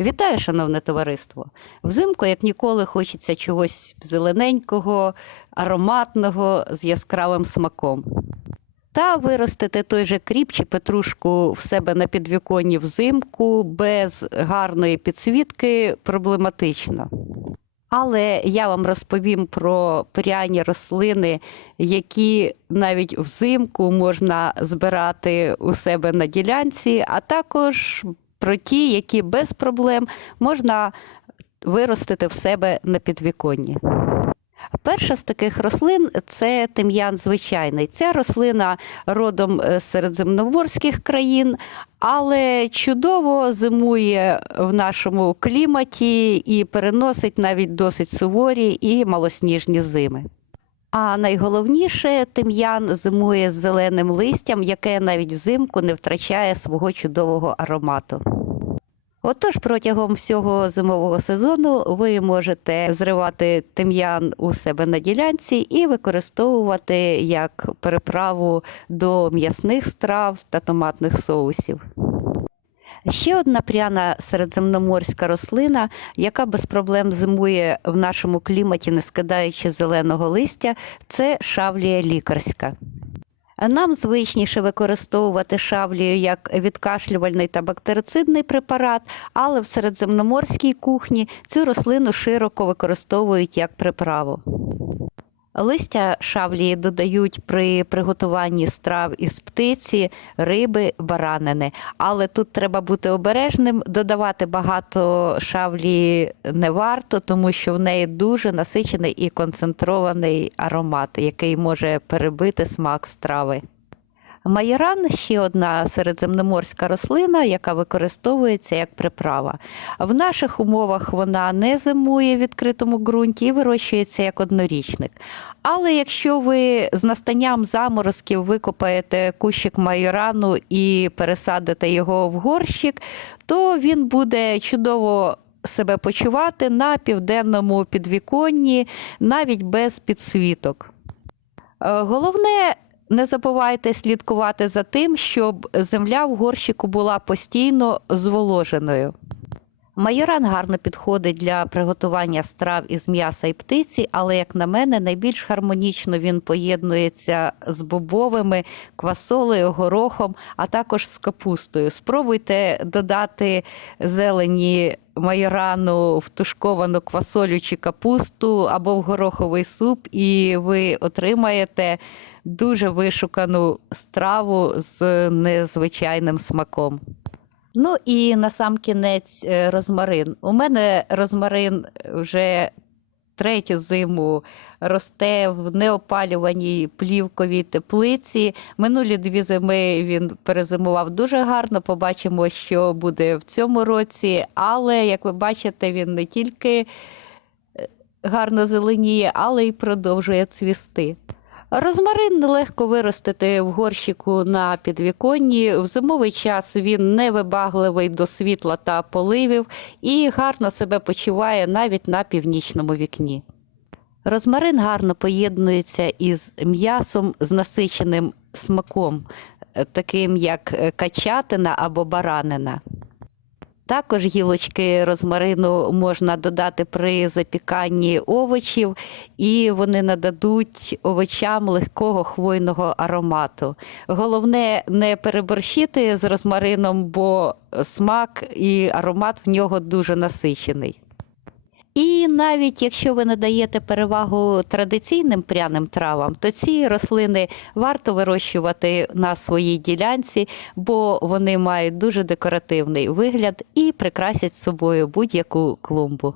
Вітаю, шановне товариство! Взимку, як ніколи, хочеться чогось зелененького, ароматного з яскравим смаком. Та виростити той же кріп чи петрушку в себе на підвіконні взимку без гарної підсвітки проблематично. Але я вам розповім про пряні рослини, які навіть взимку можна збирати у себе на ділянці, а також про ті, які без проблем можна виростити в себе на підвіконні. Перша з таких рослин це тим'ян звичайний. Ця рослина родом з середземноморських країн, але чудово зимує в нашому кліматі і переносить навіть досить суворі і малосніжні зими. А найголовніше, тим'ян зимує з зеленим листям, яке навіть взимку не втрачає свого чудового аромату. Отож, протягом всього зимового сезону ви можете зривати тим'ян у себе на ділянці і використовувати як приправу до м'ясних страв та томатних соусів. Ще одна пряна середземноморська рослина, яка без проблем зимує в нашому кліматі, не скидаючи зеленого листя, це шавлія лікарська. Нам звичніше використовувати шавлію як відкашлювальний та бактерицидний препарат, але в середземноморській кухні цю рослину широко використовують як приправу. Листя шавлії додають при приготуванні страв із птиці, риби, баранини. Але тут треба бути обережним. Додавати багато шавлії не варто, тому що в неї дуже насичений і концентрований аромат, який може перебити смак страви. Майоран ще одна середземноморська рослина, яка використовується як приправа. В наших умовах вона не зимує в відкритому ґрунті і вирощується як однорічник. Але якщо ви з настанням заморозків викопаєте кущик майорану і пересадите його в горщик, то він буде чудово себе почувати на південному підвіконні, навіть без підсвіток. Е, Головне не забувайте слідкувати за тим, щоб земля в горщику була постійно зволоженою. Майоран гарно підходить для приготування страв із м'яса і птиці, але, як на мене, найбільш гармонічно він поєднується з бобовими, квасолею, горохом, а також з капустою. Спробуйте додати зелені майорану в тушковану квасолю чи капусту або в гороховий суп, і ви отримаєте дуже вишукану страву з незвичайним смаком. Ну і на сам кінець е, розмарин. У мене розмарин вже третю зиму росте в неопалюваній плівковій теплиці. Минулі дві зими він перезимував дуже гарно. Побачимо, що буде в цьому році. Але, як ви бачите, він не тільки е, гарно зеленіє, але й продовжує цвісти. Розмарин легко виростити в горщику на підвіконні. В зимовий час він невибагливий до світла та поливів і гарно себе почуває навіть на північному вікні. Розмарин гарно поєднується із м'ясом з насиченим смаком, таким як качатина або баранина. Також гілочки розмарину можна додати при запіканні овочів, і вони нададуть овочам легкого хвойного аромату. Головне не переборщити з розмарином, бо смак і аромат в нього дуже насичений. І навіть якщо ви надаєте перевагу традиційним пряним травам, то ці рослини варто вирощувати на своїй ділянці, бо вони мають дуже декоративний вигляд і прикрасять собою будь-яку клумбу.